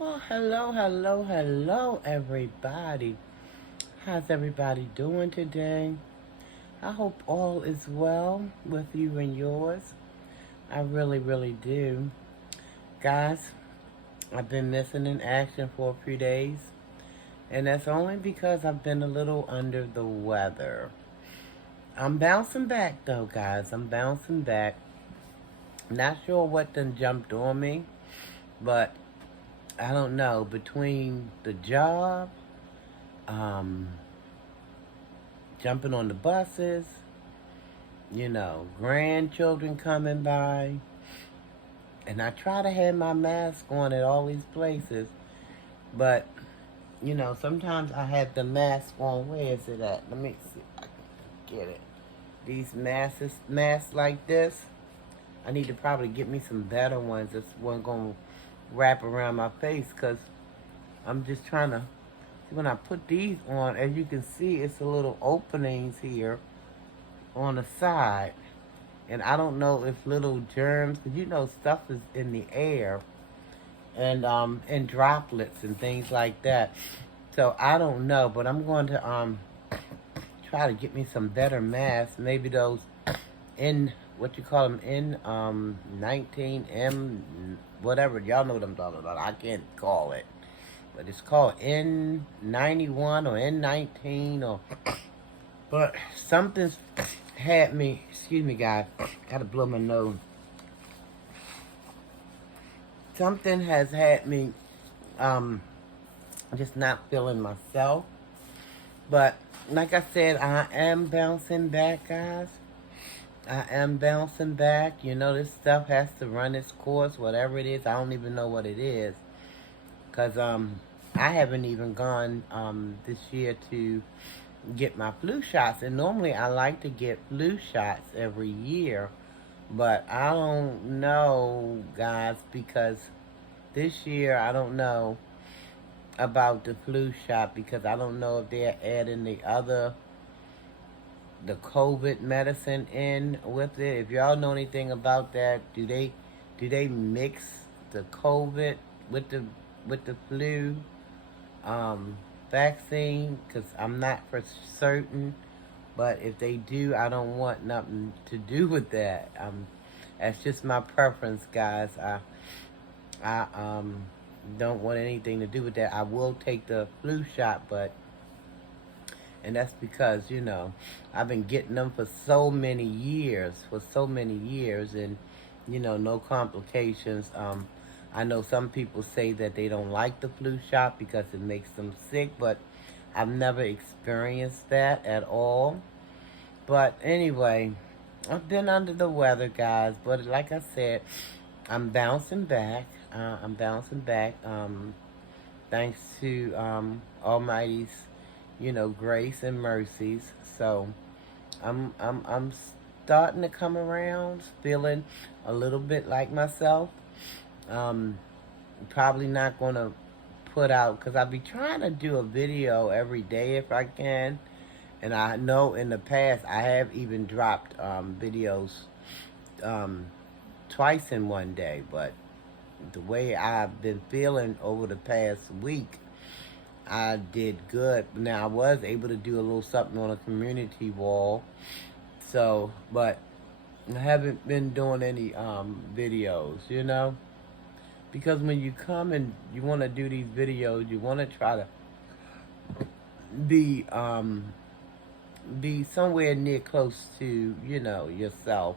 Well, hello, everybody. How's everybody doing today? I hope all is well with you and yours. I really do. Guys, I've been missing in action for a few days, and that's only because I've been a little under the weather. I'm bouncing back, though, guys. I'm bouncing back. Not sure what done jumped on me, but I don't know. Between the job, um, jumping on the buses, grandchildren coming by. And I try to have my mask on at all these places, but, sometimes I have the mask on. Where is it at? Let me see if I can get it. These masks like this, I need to probably get me some better ones that's one going to wrap around my face because I'm just trying to, when I put these on, as you can see, it's a little openings here on the side. And I don't know if little germs, because stuff is in the air and droplets and things like that. So I don't know, but I'm going to try to get me some better masks. Maybe those N, what you call them, N19M, whatever. Y'all know what I'm talking about. I can't call it. But it's called N91 or N19 or... But something's had me, excuse me guys, gotta blow my nose. Something has had me just not feeling myself. But like I said, I am bouncing back, guys. I am bouncing back. This stuff has to run its course, whatever it is. I don't even know what it is. Because I haven't even gone this year to get my flu shots. And normally I like to get flu shots every year. But I don't know, guys, because this year I don't know about the flu shot because I don't know if they're adding the COVID medicine in with it. If y'all know anything about that, do they mix the COVID with the flu vaccine? Because I'm not for certain. But if they do, I don't want nothing to do with that. That's just my preference, guys. I don't want anything to do with that. I will take the flu shot, and that's because, I've been getting them for so many years, and, no complications. I know some people say that they don't like the flu shot because it makes them sick, but I've never experienced that at all. But anyway, I've been under the weather, guys. But like I said, I'm bouncing back. Thanks to Almighty's, grace and mercies. So I'm starting to come around, feeling a little bit like myself. Probably not gonna put out because I'll be trying to do a video every day if I can. And I know in the past I have even dropped videos twice in one day, but the way I've been feeling over the past week, I did good. Now I was able to do a little something on a community wall, so but I haven't been doing any videos, because when you come and you want to do these videos, you want to try to be somewhere near close to, yourself.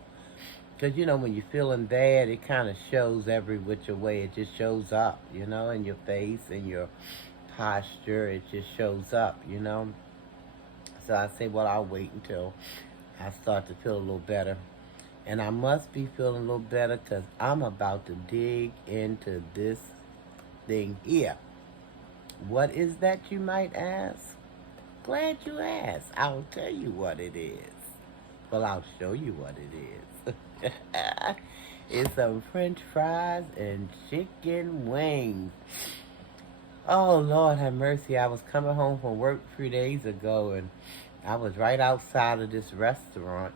Because, when you're feeling bad, it kind of shows every which way. It just shows up, in your face and your posture. It just shows up, So I say, well, I'll wait until I start to feel a little better. And I must be feeling a little better because I'm about to dig into this thing here. What is that, you might ask? Glad you asked. I'll tell you what it is. Well, I'll show you what it is. It's some French fries and chicken wings. Oh, Lord have mercy. I was coming home from work 3 days ago, and I was right outside of this restaurant.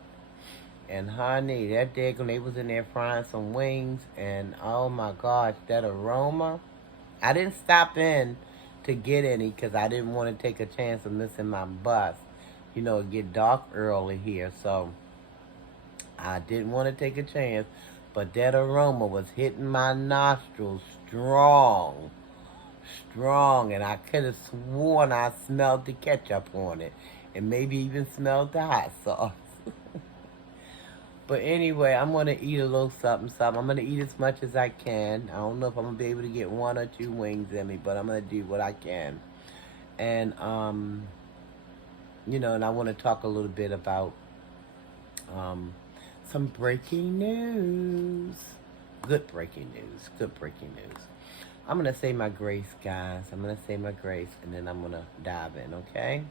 And honey, that day when they was in there frying some wings, and oh my gosh, that aroma. I didn't stop in to get any because I didn't want to take a chance of missing my bus. You know, it get dark early here, so I didn't want to take a chance. But that aroma was hitting my nostrils strong, strong, and I could have sworn I smelled the ketchup on it, and maybe even smelled the hot sauce. But anyway, I'm gonna eat a little something, something. I'm gonna eat as much as I can. I don't know if I'm gonna be able to get 1 or 2 wings in me, but I'm gonna do what I can. And and I want to talk a little bit about um, some breaking news. Good breaking news. Good breaking news. I'm gonna say my grace, guys. I'm gonna say my grace, and then I'm gonna dive in. Okay.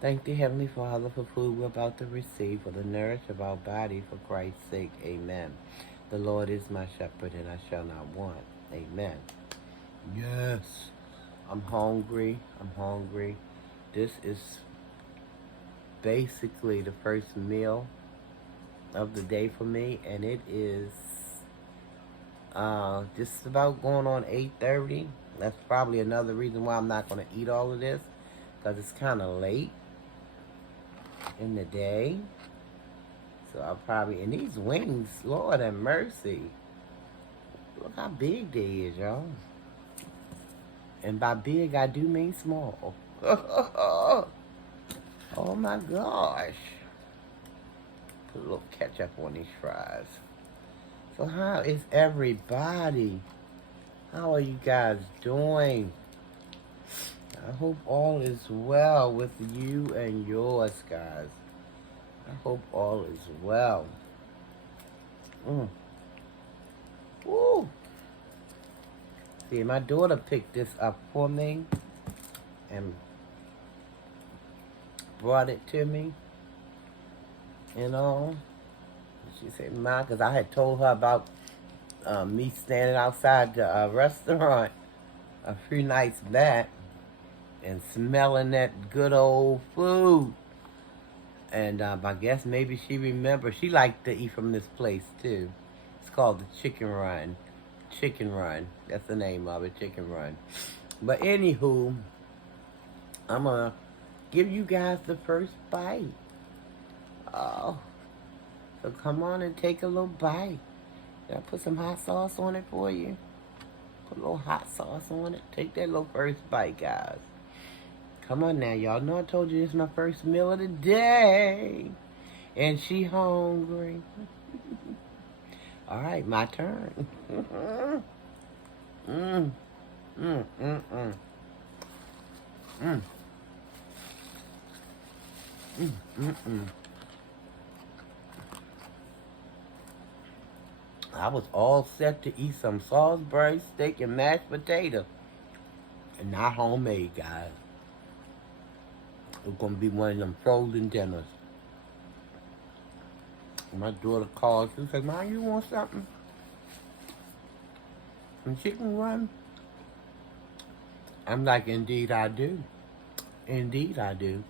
Thank the Heavenly Father for food we're about to receive, for the nourish of our body, for Christ's sake. Amen. The Lord is my shepherd, and I shall not want. Amen. Yes. I'm hungry. I'm hungry. This is basically the first meal of the day for me, and it is just about going on 8:30. That's probably another reason why I'm not going to eat all of this, because it's kind of late in the day. So I'll probably, and these wings, Lord have mercy. Look how big they is, y'all. And by big, I do mean small. Oh my gosh. Put a little ketchup on these fries. So how is everybody? How are you guys doing? I hope all is well with you and yours, guys. I hope all is well. Woo! See, my daughter picked this up for me and brought it to me. You know, she said, "Ma," because I had told her about me standing outside the restaurant a few nights back and smelling that good old food. And I guess maybe she remembers. She liked to eat from this place too. It's called the Chicken Run. Chicken Run. That's the name of it, Chicken Run. But anywho, I'm going to give you guys the first bite. Oh, so come on and take a little bite. Did I put some hot sauce on it for you? Put a little hot sauce on it. Take that little first bite, guys. Come on now, y'all know I told you this is my first meal of the day. And she hungry. All right, my turn. mm, mm, mm, mm. Mm. Mm, mm, mm. I was all set to eat some Salisbury steak and mashed potato. And not homemade, guys. It's going to be one of them frozen dinners. My daughter called. She said, "Mom, you want something? Some chicken run?" I'm like, "Indeed I do. Indeed I do."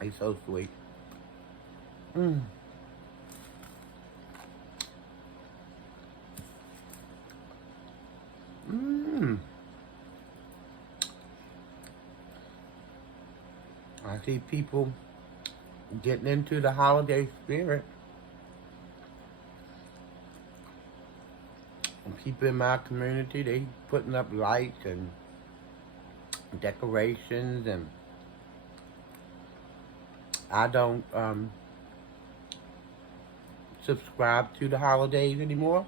It's so sweet. Mm. Mm. I see people getting into the holiday spirit. And people in my community, they putting up lights and decorations, and I don't subscribe to the holidays anymore.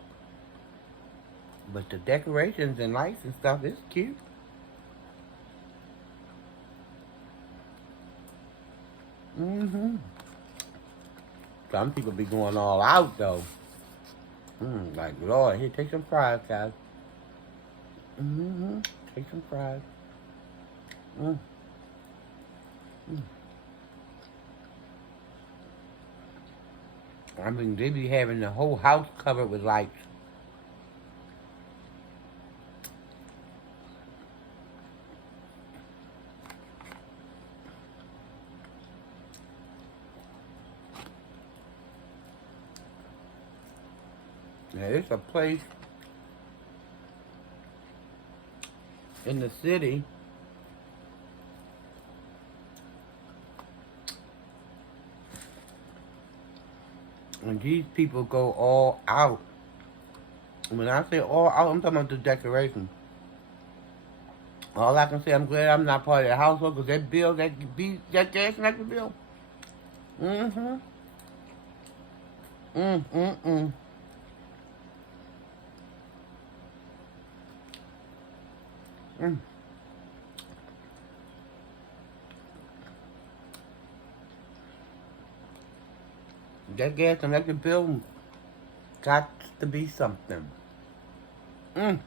But the decorations and lights and stuff is cute. Mm-hmm. Some people be going all out though. Like, Lord, here, take some fries, guys. Mm-hmm. Take some fries. Mm. Mm. I mean, they be having the whole house covered with lights. Now, it's a place in the city, and these people go all out. When I say all out, I'm talking about the decoration. All I can say, I'm glad I'm not part of that household, because that bill, that gas and electric bill. Mm-hmm. Mm-mm-mm. Mm. That gas and electric bill got to be something. Mm.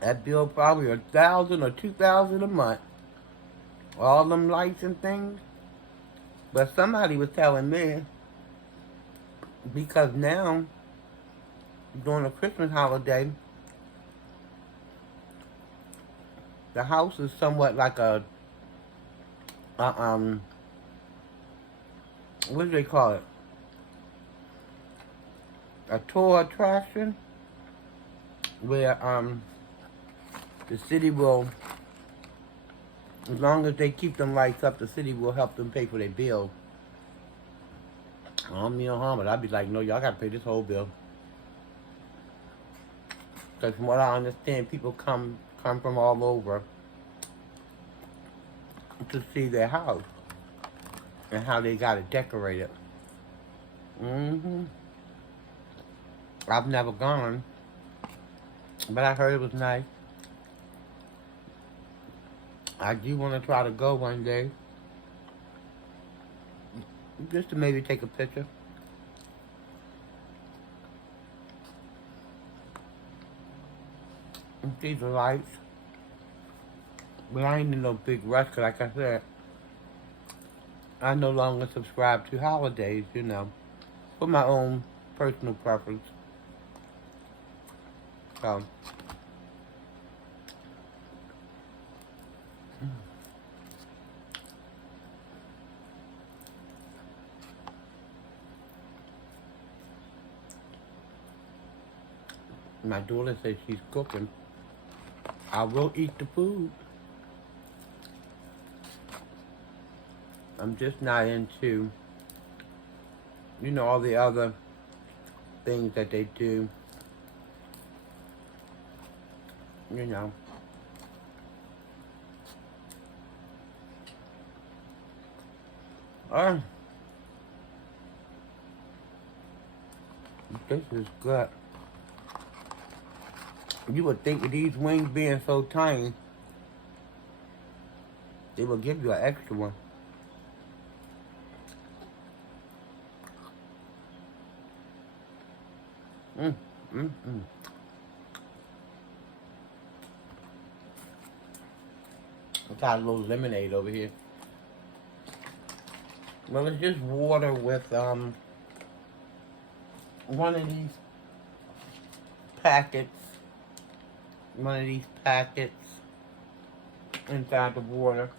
That bill probably 1,000 or 2,000 a month. All them lights and things. But somebody was telling me, because now, during the Christmas holiday, the house is somewhat like a what do they call it? A tour attraction, where the city will, as long as they keep them lights up, the city will help them pay for their bill. I don't mean no harm, but I'd be like, no, y'all gotta pay this whole bill. Because from what I understand, people come from all over to see their house and how they got it decorated. Mm-hmm. I've never gone, but I heard it was nice. I do want to try to go one day, just to maybe take a picture. And see the lights. But I ain't in no big rush, because like I said, I no longer subscribe to holidays, for my own personal preference. So, my daughter says she's cooking. I will eat the food. I'm just not into, all the other things that they do. Oh, this is good. You would think with these wings being so tiny, they will give you an extra one. Mm, mm, mm. I got a little lemonade over here. Well, it's just water with one of these packets. One of these packets inside the water.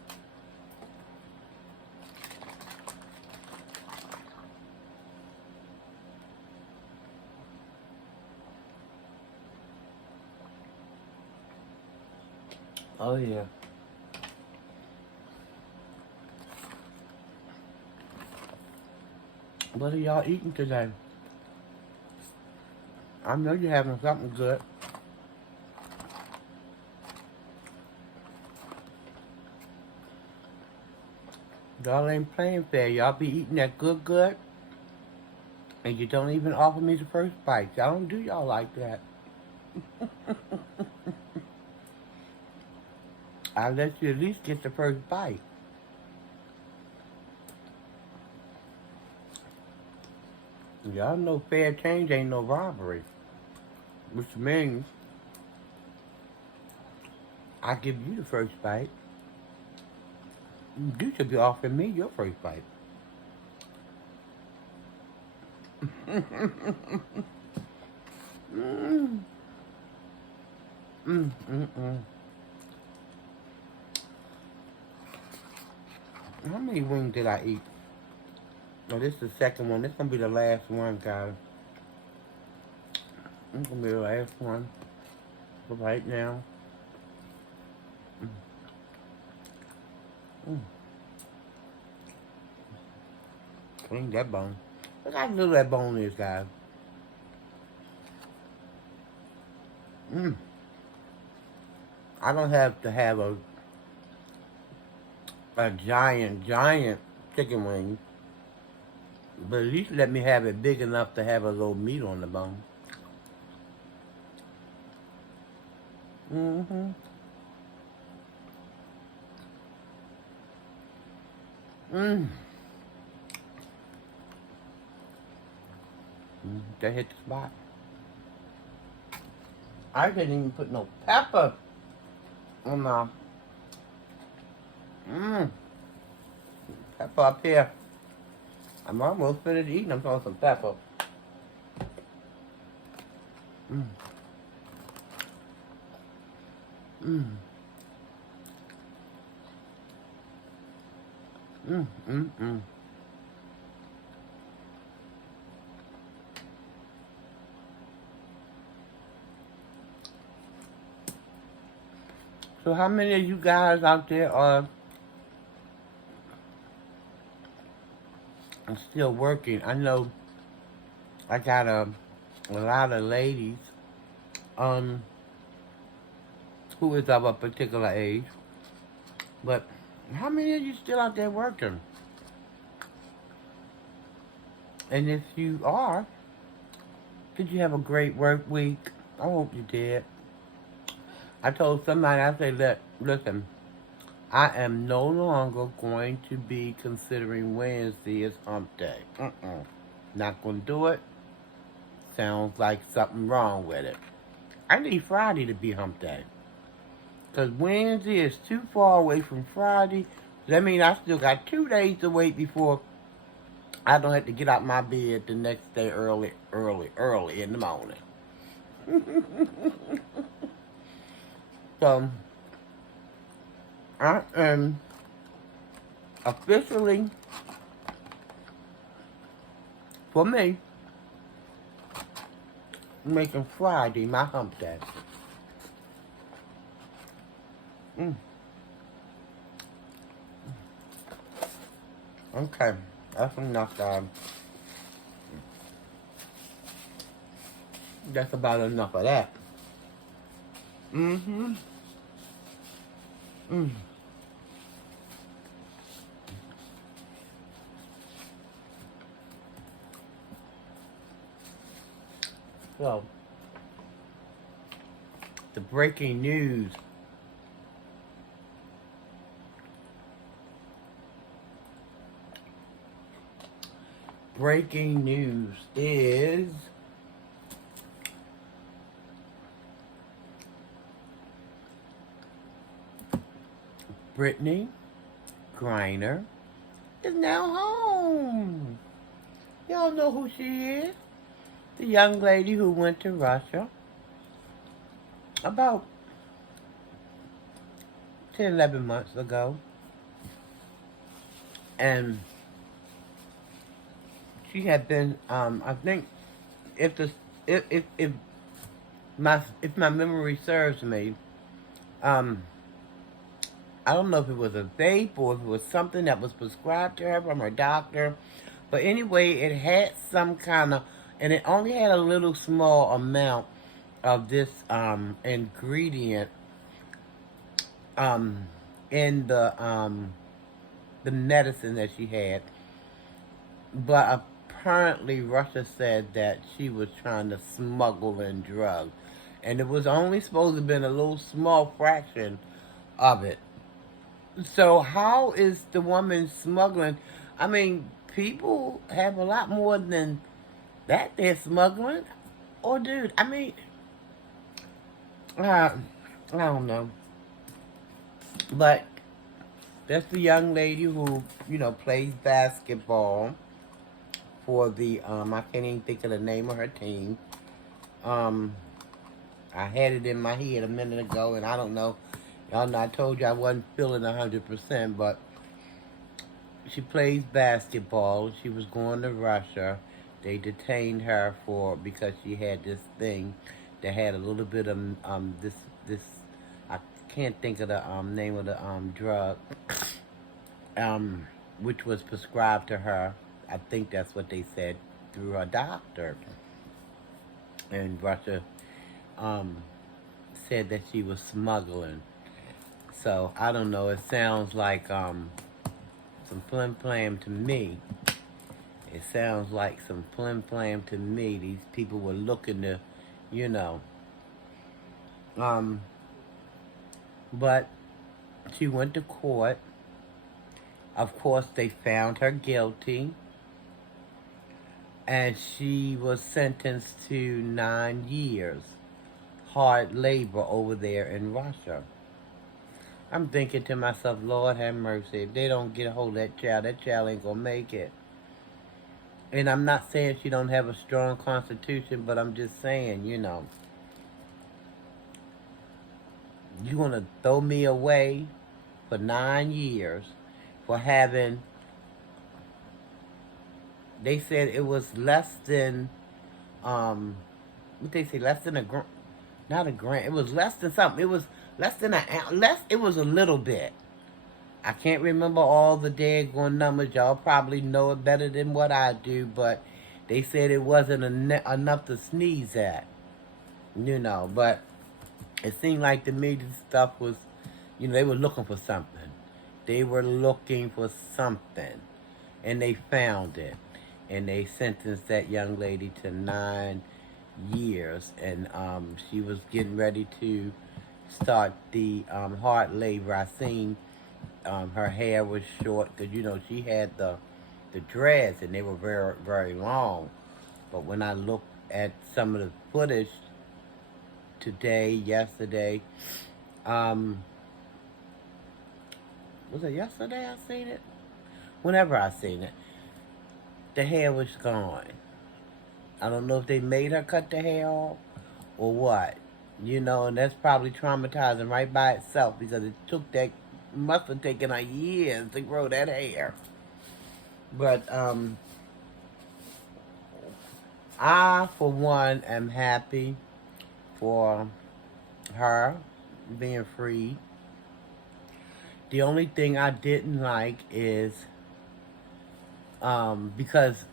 Oh yeah. What are y'all eating today? I know you're having something good. Y'all ain't playing fair. Y'all be eating that good, and you don't even offer me the first bite. Y'all don't do y'all like that. I'll let you at least get the first bite. Y'all know fair change ain't no robbery. Which means I give you the first bite. You should be offering me your first bite. mm. Mm. How many wings did I eat? Oh, this is the second one. This gonna be the last one, guys. This gonna be the last one for right now. Mm. Clean that bone. Look how little that bone is, guys. Mm. I don't have to have a giant chicken wing, but at least let me have it big enough to have a little meat on the bone. Mm-hmm. Mm. That hit the spot. I didn't even put no pepper on my pepper up here. I'm almost finished eating. I'm throwing some pepper. Mm. Mm. Mm. Mm. Mm. So how many of you guys out there are still working? I know I got a lot of ladies um who is of a particular age, but how many of you still out there working? And if you are, did you have a great work week? I hope you did. I told somebody, I said, listen, I am no longer going to be considering Wednesday as hump day. Not going to do it. Sounds like something wrong with it. I need Friday to be hump day. Because Wednesday is too far away from Friday. That means I still got 2 days to wait before I don't have to get out my bed the next day early in the morning. So, I am officially, for me, making Friday my hump day. Mm. Okay, that's enough, guys. That's about enough of that. Mm-hmm. Mm. So, the breaking news. Breaking news is Brittany Griner is now home. Y'all know who she is. The young lady who went to Russia about 10, 11 months ago. And she had been, I think, if the if my memory serves me, um, I don't know if it was a vape or if it was something that was prescribed to her from her doctor, but anyway, it had some kind of, and it only had a little small amount of this ingredient um, in the medicine that she had, but apparently Russia said that she was trying to smuggle in drugs, and it was only supposed to have been a little small fraction of it. So how is the woman smuggling? I mean, people have a lot more than that they're smuggling. Or dude, I mean, I don't know. But that's the young lady who, plays basketball for the, I can't even think of the name of her team. Um, I had it in my head a minute ago, and I don't know. Y'all know I told you I wasn't feeling 100%, but she plays basketball. She was going to Russia. They detained her for because she had this thing that had a little bit of this. I can't think of the name of the drug, um, which was prescribed to her. I think that's what they said through her doctor. And Russia um, said that she was smuggling. So I don't know. It sounds like some flim flam to me. It sounds like some flim flam to me. These people were looking to, you know. Um, but she went to court. Of course, they found her guilty. And she was sentenced to 9 years hard labor over there in Russia. I'm thinking to myself, Lord have mercy. If they don't get a hold of that child ain't gonna make it. And I'm not saying she don't have a strong constitution, but I'm just saying, you gonna throw me away for 9 years for having, they said it was less than, what they say, less than not a grant, it was less than something, it was less than it was a little bit. I can't remember all the daggone numbers. Y'all probably know it better than what I do, but they said it wasn't enough to sneeze at, but it seemed like to me this stuff was, they were looking for something. They were looking for something, and they found it, and they sentenced that young lady to 9 years, and she was getting ready to start the hard labor. I seen her hair was short because she had the dreads and they were very very long. But when I looked at some of the footage yesterday, was it yesterday I seen it? Whenever I seen it, the hair was gone. I don't know if they made her cut the hair off or what, and that's probably traumatizing right by itself because it must have taken her years to grow that hair. But I, for one, am happy for her being free. The only thing I didn't like is because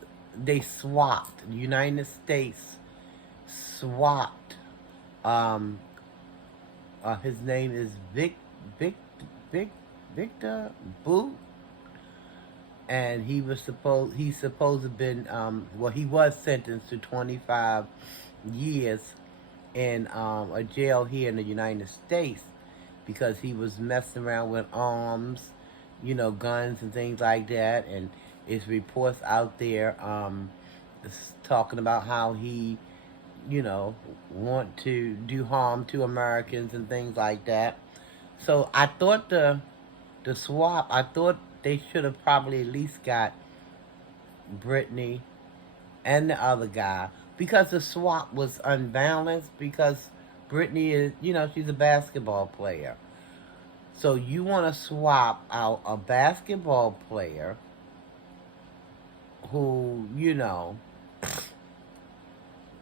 they swapped. The United States swapped. His name is Victor Boot, and he's supposed to have been he was sentenced to 25 years in a jail here in the United States because he was messing around with arms, guns and things like that, and it's reports out there talking about how he want to do harm to Americans and things like that. So I thought the swap, I thought they should have probably at least got Brittany and the other guy because the swap was unbalanced because Brittany is, she's a basketball player. So you want to swap out a basketball player who,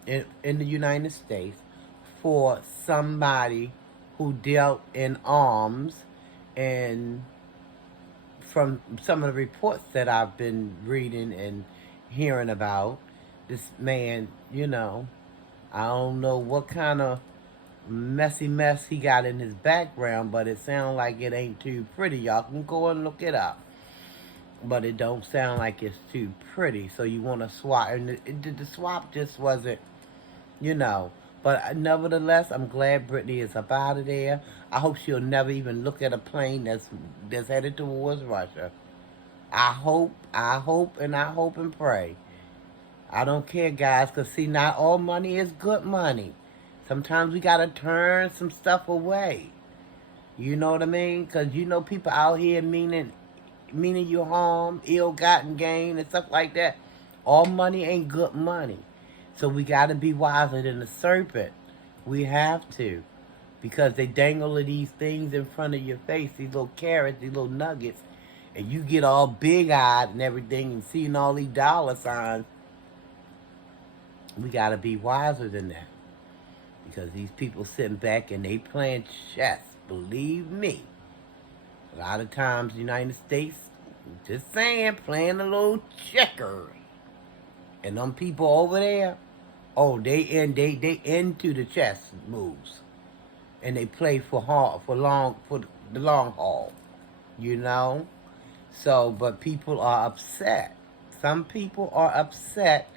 in the United States for somebody who dealt in arms, and from some of the reports that I've been reading and hearing about, this man, I don't know what kind of messy mess he got in his background, but it sounds like it ain't too pretty. Y'all can go and look it up. But it don't sound like it's too pretty. So you want to swap. And the swap just wasn't, But nevertheless, I'm glad Brittany is up out of there. I hope she'll never even look at a plane that's headed towards Russia. I hope, and I hope and pray. I don't care, guys, because see, not all money is good money. Sometimes we got to turn some stuff away. You know what I mean? Because people out here meaning you harm, ill-gotten gain, and stuff like that. All money ain't good money. So we got to be wiser than the serpent. We have to. Because they dangle these things in front of your face, these little carrots, these little nuggets. and you get all big-eyed and everything and seeing all these dollar signs, we got to be wiser than that. Because these people sitting back and they playing chess. Believe me. A lot of times, the United States, just saying, playing a little checkers. And them people over there, oh, they into the chess moves. And they play for the long haul. You know? So, but people are upset. Some people are upset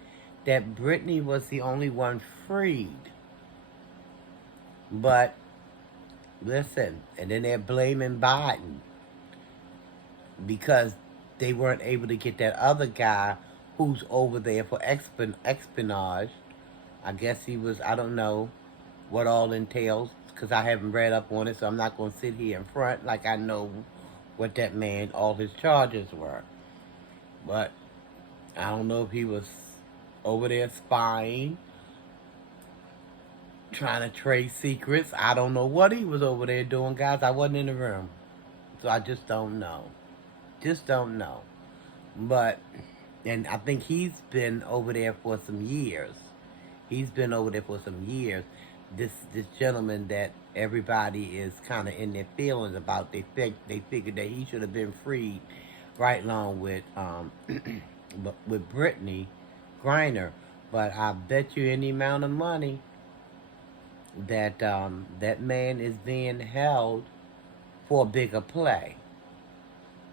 that Brittany was the only one freed. But listen, and then they're blaming Biden because they weren't able to get that other guy who's over there for espionage. I guess he was, I don't know what all entails because I haven't read up on it, so I'm not going to sit here in front like I know what that man, all his charges were. But I don't know if he was over there spying, trying to trade secrets. I don't know what he was over there doing, guys. I wasn't in the room. So I just don't know. Just don't know. But, and I think he's been over there for some years. He's been over there for some years. This gentleman that everybody is kind of in their feelings about, they figured that he should have been freed right along with with Brittany Griner. But I bet you any amount of money that that man is being held for a bigger play.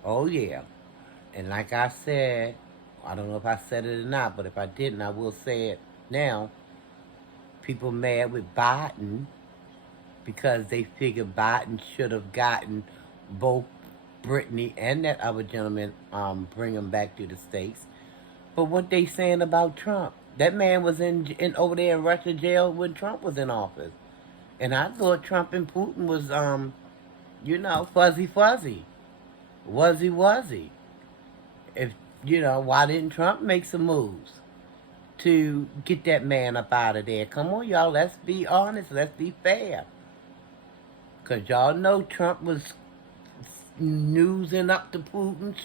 Oh yeah. And like I said, I don't know if I said it or not, but if I didn't, I will say it now. People mad with Biden because they figured Biden should have gotten both Brittany and that other gentleman, bring them back to the States. But what they saying about Trump? That man was in over there in Russia jail when Trump was in office. And I thought Trump and Putin was, fuzzy fuzzy. Was he? If, why didn't Trump make some moves to get that man up out of there? Come on, y'all, let's be honest, let's be fair. Because y'all know Trump was snoozing up to Putin.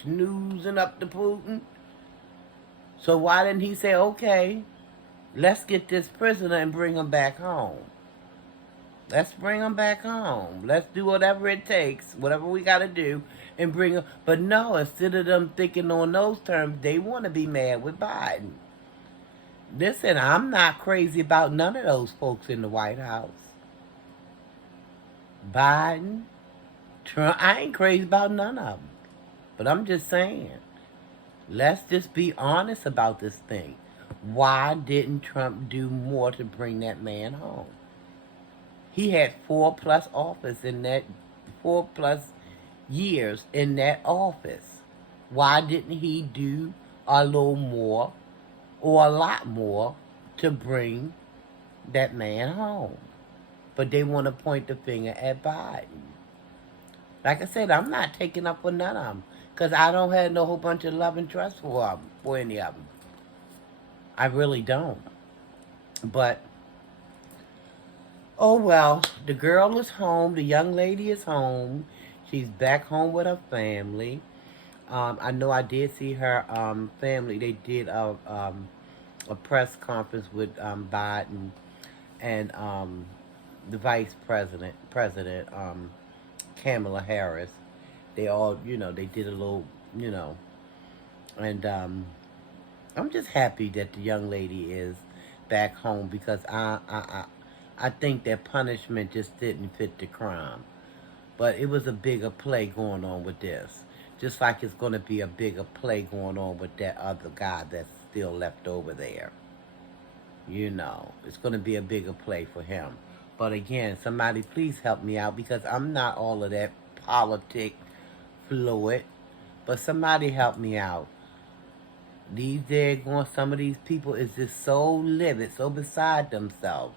So why didn't he say, okay, let's get this prisoner and bring him back home? Let's bring him back home. Let's do whatever it takes, whatever we got to do, and bring him. But no, instead of them thinking on those terms, they want to be mad with Biden. Listen, I'm not crazy about none of those folks in the White House. Biden, Trump, I ain't crazy about none of them. But I'm just saying, let's just be honest about this thing. Why didn't Trump do more to bring that man home? He had 4+ office in that 4+ years in that office. Why didn't he do a little more or a lot more to bring that man home? But they want to point the finger at Biden. Like I said, I'm not taking up for none of them because I don't have no whole bunch of love and trust for any of them. I really don't. But oh well, the girl is home. The young lady is home. She's back home with her family. I know I did see her family. They did a press conference with Biden and the vice president Kamala Harris. They all, they did a little, and I'm just happy that the young lady is back home because I think that punishment just didn't fit the crime. But it was a bigger play going on with this. Just like it's going to be a bigger play going on with that other guy that's still left over there. It's going to be a bigger play for him. But again, somebody please help me out because I'm not all of that politic fluid. But somebody help me out. Some of these people is just so livid, so beside themselves.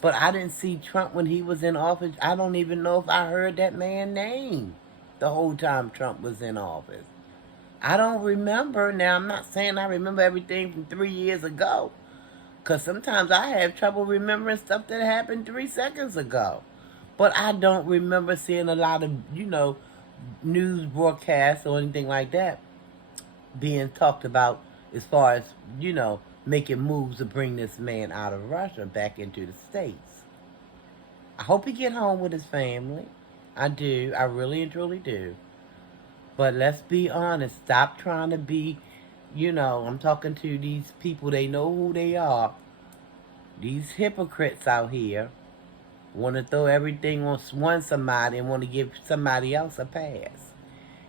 But I didn't see Trump when he was in office. I don't even know if I heard that man's name the whole time Trump was in office. I don't remember. Now, I'm not saying I remember everything from 3 years ago. Because sometimes I have trouble remembering stuff that happened 3 seconds ago. But I don't remember seeing a lot of, news broadcasts or anything like that being talked about as far as, making moves to bring this man out of Russia back into the States. I hope he get home with his family. I do. I really and truly do. But let's be honest. Stop trying to be, I'm talking to these people. They know who they are. These hypocrites out here want to throw everything on one somebody and want to give somebody else a pass.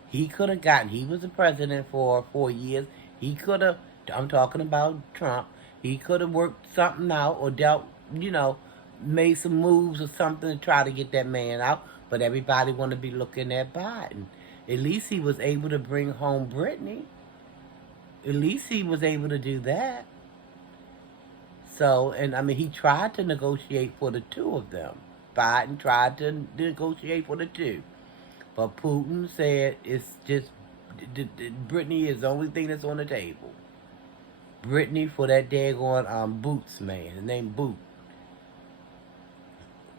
He was the president for 4 years. He could have, I'm talking about Trump, he could have worked something out or dealt, you know, made some moves or something to try to get that man out. But everybody want to be looking at Biden. At least he was able to bring home Brittany. At least he was able to do that. So, and I mean, he tried to negotiate for the two of them. Biden tried to negotiate for the two. But Putin said it's just Brittany is the only thing that's on the table. Brittany for that daggone Boots man, his name Boot,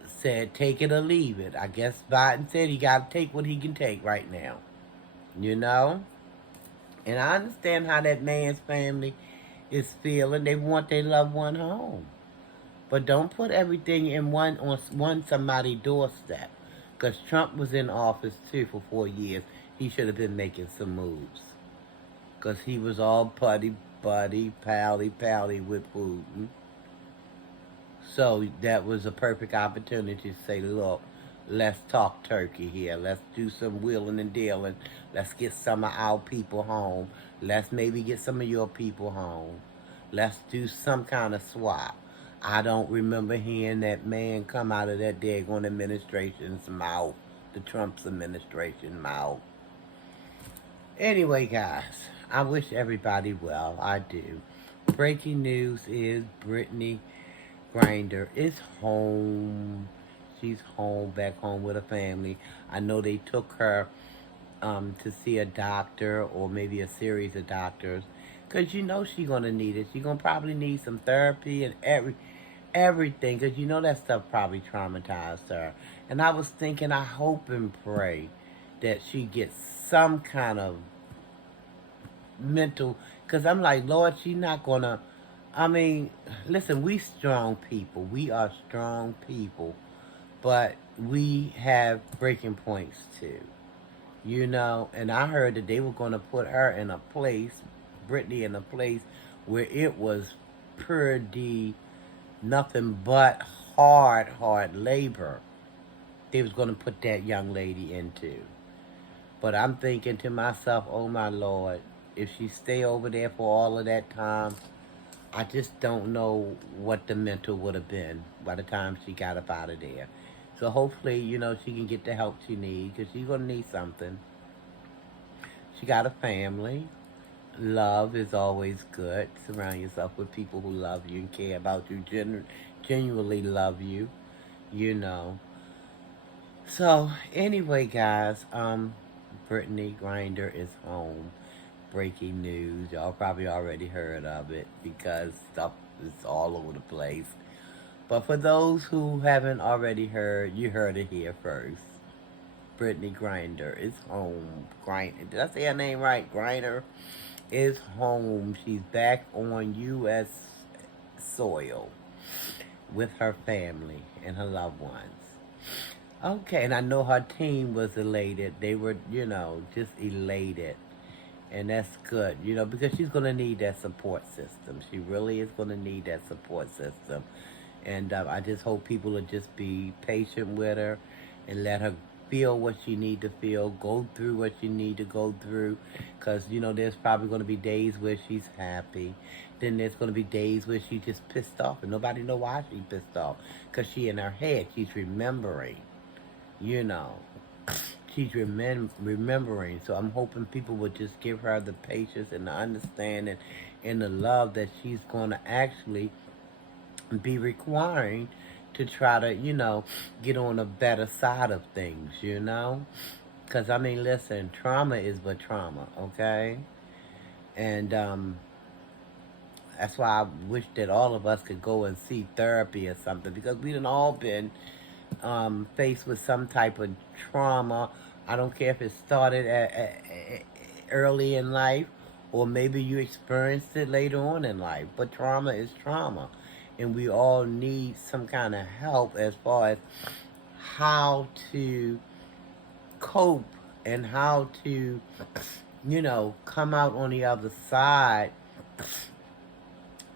said take it or leave it. I guess Biden said he got to take what he can take right now. You know? And I understand how that man's family is feeling. They want their loved one home. But don't put everything in one somebody's doorstep. Because Trump was in office too for 4 years. He should have been making some moves. Because he was all putty, buddy, pally with Putin. So that was a perfect opportunity to say, look, let's talk turkey here. Let's do some wheeling and dealing. Let's get some of our people home. Let's maybe get some of your people home. Let's do some kind of swap. I don't remember hearing that man come out of that daggone administration's mouth, the Trump's administration mouth. Anyway, guys, I wish everybody well. I do. Breaking news is Brittany Griner is home. She's home, back home with her family. I know they took her to see a doctor or maybe a series of doctors. Because she's going to need it. She's going to probably need some therapy and everything. Because that stuff probably traumatized her. And I was thinking, I hope and pray that she gets some kind of mental. Because I'm like, Lord, she's not going to. I mean, listen, we strong people. We are strong people. But we have breaking points too. And I heard that they were going to put her in a place, Brittany in a place where it was pretty nothing but hard labor they was going to put that young lady into. But I'm thinking to myself, oh my Lord, if she stay over there for all of that time, I just don't know what the mental would have been by the time she got up out of there. So hopefully, she can get the help she needs because she's going to need something. She got a family. Love is always good. Surround yourself with people who love you and care about you, genuinely love you, you know. So, anyway, guys, Brittany Griner is home. Breaking news. Y'all probably already heard of it because stuff is all over the place. But for those who haven't already heard, you heard it here first. Brittany Griner is home. Did I say her name right? Griner is home. She's back on U.S. soil with her family and her loved ones. Okay, and I know her team was elated. They were, just elated. And that's good, because she's going to need that support system. She really is going to need that support system. And I just hope people will just be patient with her and let her feel what she need to feel, go through what she need to go through. Because, there's probably going to be days where she's happy. Then there's going to be days where she's just pissed off. And nobody know why she's pissed off. Because she in her head, she's remembering, she's remembering. So I'm hoping people will just give her the patience and the understanding and the love that she's going to actually be requiring to try to, get on a better side of things, Because, I mean, listen, trauma is but trauma, okay? And that's why I wish that all of us could go and see therapy or something because we done all been faced with some type of trauma I don't care if it started early in life, or maybe you experienced it later on in life. But trauma is trauma, and we all need some kind of help as far as how to cope and how to, come out on the other side.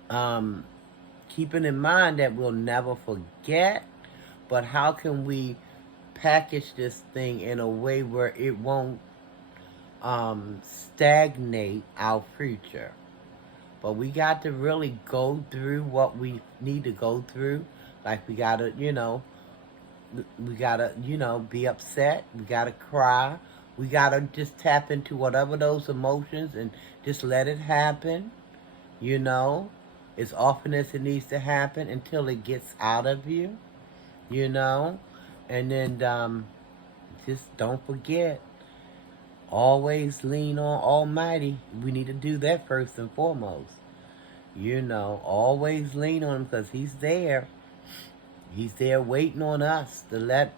Um, Keeping in mind that we'll never forget, but how can we package this thing in a way where it won't stagnate our future? But we got to really go through what we need to go through. Like we gotta be upset. We gotta cry. We gotta just tap into whatever those emotions and just let it happen, you know, as often as it needs to happen until it gets out of you, you know. And then just don't forget, always lean on Almighty. We need to do that first and foremost. Always lean on Him because He's there. He's there waiting on us to let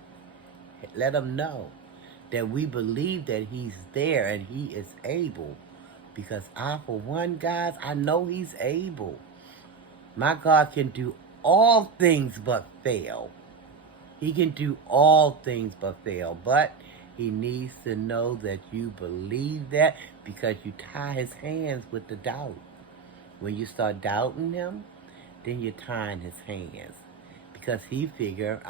Him know that we believe that He's there and He is able. Because for one, guys, I know He's able. My God can do all things but fail. He can do all things but fail. But He needs to know that you believe that, because you tie His hands with the doubt. When you start doubting Him, then you're tying His hands. Because He figure,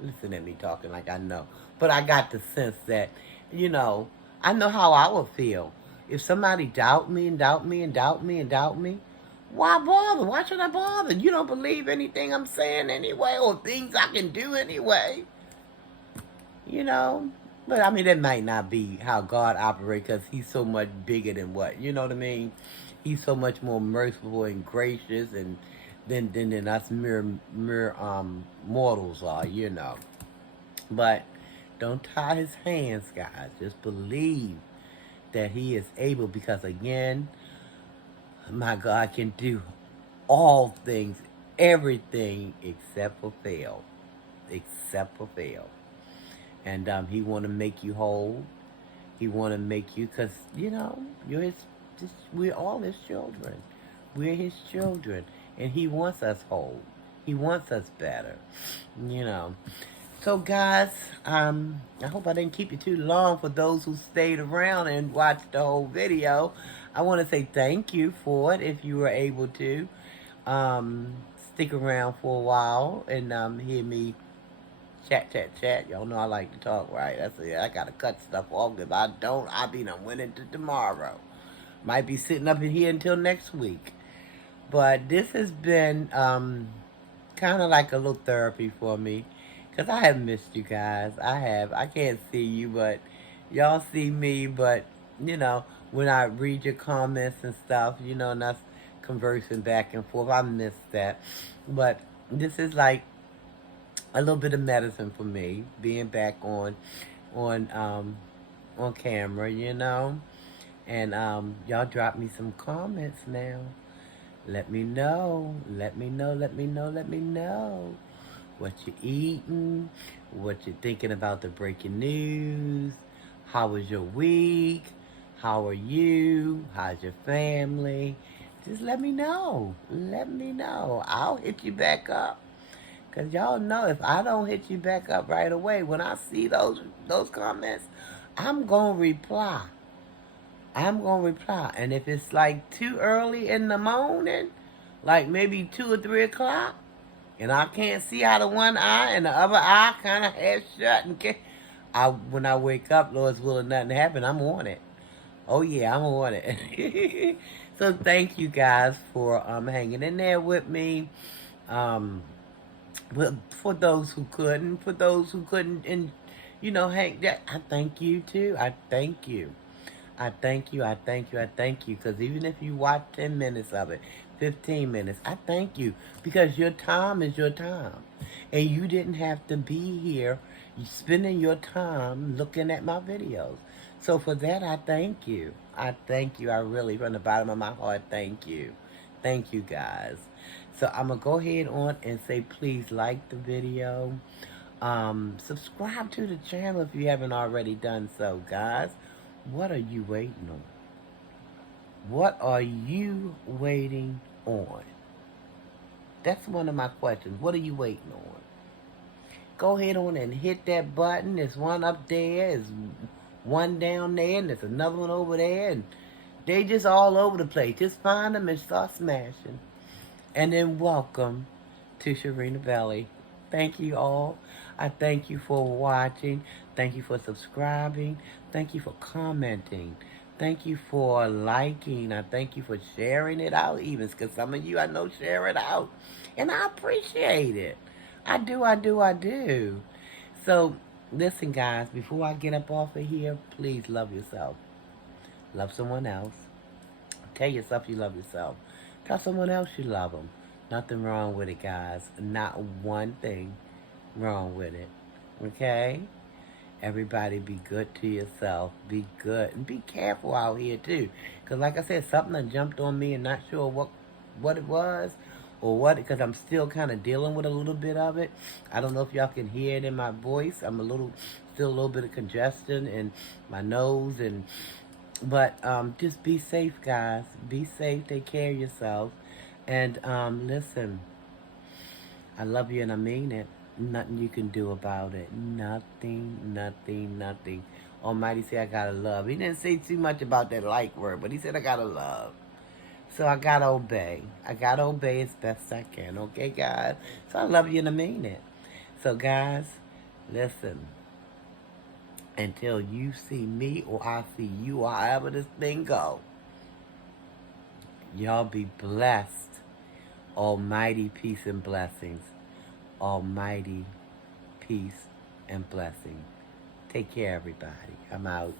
listen at me talking like I know. But I got the sense that, I know how I would feel. If somebody doubt me and doubt me and doubt me and doubt me, why bother? Why should I bother? You don't believe anything I'm saying anyway, or things I can do anyway. You know? But I mean, that might not be how God operates, because He's so much bigger than what? You know what I mean? He's so much more merciful and gracious and than us mere mortals are. But don't tie His hands, guys. Just believe that He is able, because again, my God can do all things, everything except for fail. Except for fail. And He want to make you whole. He want to make you, because, you're we're all His children. We're His children. And He wants us whole. He wants us better. You know. So, guys, I hope I didn't keep you too long. For those who stayed around and watched the whole video, I want to say thank you for it, if you were able to stick around for a while and hear me chat. Y'all know I like to talk, right? That's it. I got to cut stuff off. If I don't, I'll be done went into tomorrow. Might be sitting up in here until next week. But this has been kind of like a little therapy for me. Because I have missed you guys. I have. I can't see you, but y'all see me. But, when I read your comments and stuff, and us conversing back and forth, I miss that. But this is like a little bit of medicine for me, being back on camera. And y'all drop me some comments now. Let me know. Let me know what you're eating, what you're thinking about the breaking news. How was your week? How are you? How's your family? Just let me know. Let me know. I'll hit you back up. Because y'all know, if I don't hit you back up right away, when I see those comments, I'm going to reply. And if it's like too early in the morning, like maybe 2 or 3 o'clock, and I can't see out of one eye and the other eye kind of half shut, when I wake up, Lord's willing, nothing happen, I'm on it. Oh yeah, I'm on it. So thank you guys for hanging in there with me. For those who couldn't, and hang that, I thank you too. I thank you. I thank you. Because even if you watch 10 minutes of it, 15 minutes, I thank you. Because your time is your time. And you didn't have to be here spending your time looking at my videos. So for that, I thank you. I thank you. I really, from the bottom of my heart, thank you. Thank you, guys. So I'm going to go ahead on and say, please like the video. Subscribe to the channel if you haven't already done so, guys. What are you waiting on? What are you waiting on? That's one of my questions. What are you waiting on? Go ahead on and hit that button. There's one up there. There's one down there. And there's another one over there. And they just all over the place. Just find them and start smashing. And then welcome to Sharina Valley. Thank you all. I thank you for watching. Thank you for subscribing. Thank you for commenting. Thank you for liking. I thank you for sharing it out even, because some of you I know share it out. And I appreciate it. I do, I do, I do. So, listen guys, before I get up off of here, please love yourself. Love someone else. Tell yourself you love yourself. Tell someone else you love them. Nothing wrong with it, guys. Not one thing wrong with it. Okay? Everybody be good to yourself. Be good. And be careful out here, too. Because like I said, something that jumped on me and not sure what it was. Or what, because I'm still kind of dealing with a little bit of it. I don't know if y'all can hear it in my voice. I'm still a little bit of congestion in my nose. But just be safe, guys. Be safe. Take care of yourself. And listen, I love you and I mean it. Nothing you can do about it. Nothing, nothing, nothing. Almighty said I gotta love. He didn't say too much about that like word, but he said I gotta love. So I gotta obey. I gotta obey as best I can. Okay, guys? So I love you and I mean it. So, guys, listen. Until you see me or I see you, or however this thing go, y'all be blessed. Almighty peace and blessings. Almighty peace and blessing. Take care, everybody. I'm out.